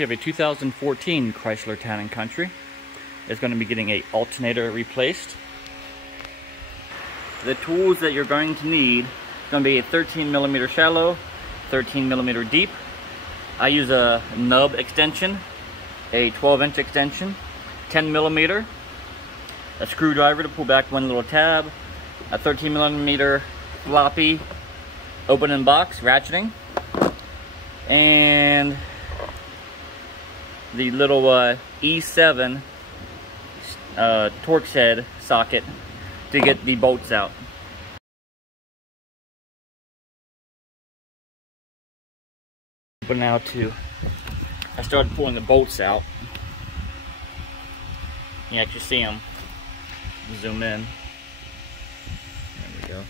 We have a 2014 Chrysler Town and Country. It's going to be getting an alternator replaced. The tools that you're going to need is going to be a 13mm shallow, 13mm deep. I use a nub extension, a 12-inch extension, 10mm, a screwdriver to pull back one little tab, a 13mm floppy open and box ratcheting, and the little E7 Torx head socket to get the bolts out. But now I started pulling the bolts out. You actually see them. Zoom in. There we go.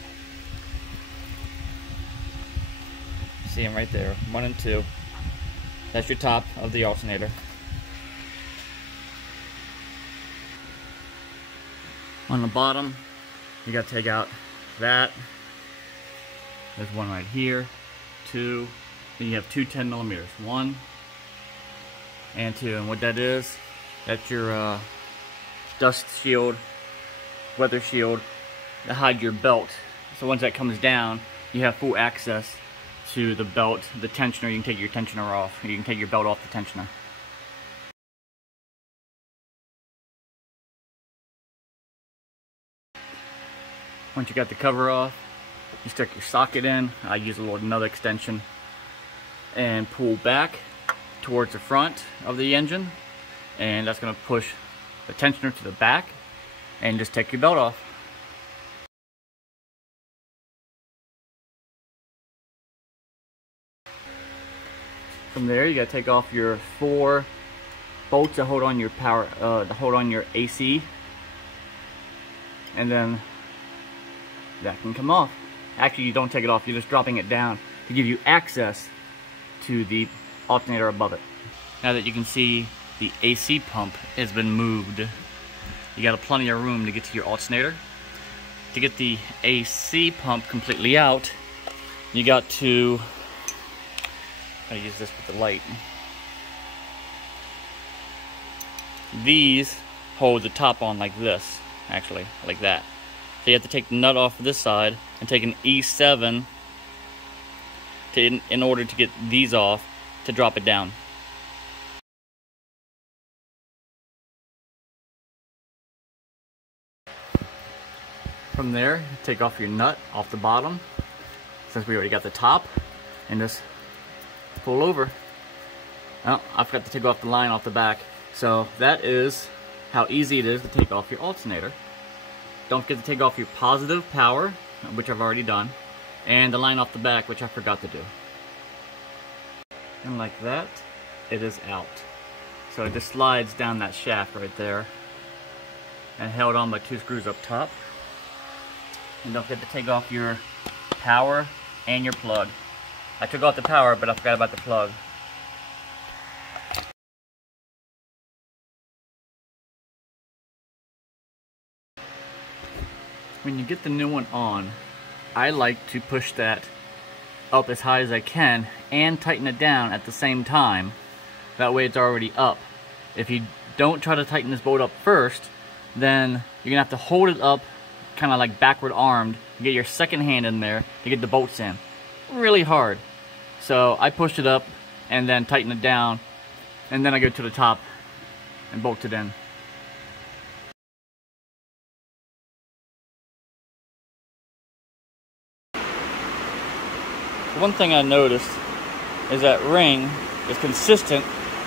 See them right there, 1 and 2. That's your top of the alternator. On the bottom, you got to take out that. There's one right here, 2. Then you have two 10mm, 1 and 2. And what that is, that's your dust shield, weather shield to hide your belt. So once that comes down, you have full access to the belt, the tensioner. You can take your tensioner off. You can take your belt off the tensioner. Once you got the cover off, you stick your socket in. I use a little nut extension and pull back towards the front of the engine, and that's going to push the tensioner to the back and just take your belt off. From there, you got to take off your 4 bolts that hold on your power, to hold on your AC, and then that can come off. Actually, you don't take it off, you're just dropping it down to give you access to the alternator above it. Now that you can see the AC pump has been moved, you got plenty of room to get to your alternator. To get the AC pump completely out, you got to, I'm gonna use this with the light. These hold the top on like this, actually, like that. So you have to take the nut off of this side and take an E7 in order to get these off to drop it down. From there, take off your nut off the bottom, since we already got the top, and just pull over. Oh, I forgot to take off the line off the back. So that is how easy it is to take off your alternator. Don't forget to take off your positive power, which I've already done, and the line off the back, which I forgot to do. And like that, it is out. So it just slides down that shaft right there and held on by 2 screws up top. And don't forget to take off your power and your plug. I took off the power, but I forgot about the plug. When you get the new one on, I like to push that up as high as I can and tighten it down at the same time. That way it's already up. If you don't try to tighten this bolt up first, then you're gonna have to hold it up kind of like backward armed, get your second hand in there to get the bolts in. Really hard. So I pushed it up and then tighten it down, and then I go to the top and bolt it in. One thing I noticed is that ring is consistent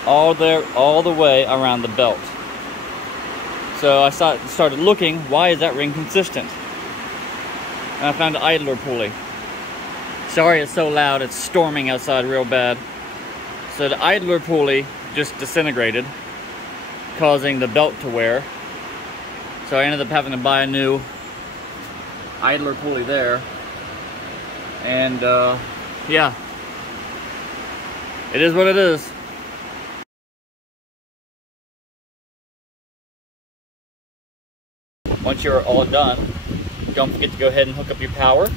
all the way around the belt. So I started looking, why is that ring consistent? And I found the idler pulley. Sorry it's so loud, it's storming outside real bad. So the idler pulley just disintegrated, causing the belt to wear. So I ended up having to buy a new idler pulley there. And yeah, it is what it is. Once you're all done, don't forget to go ahead and hook up your power.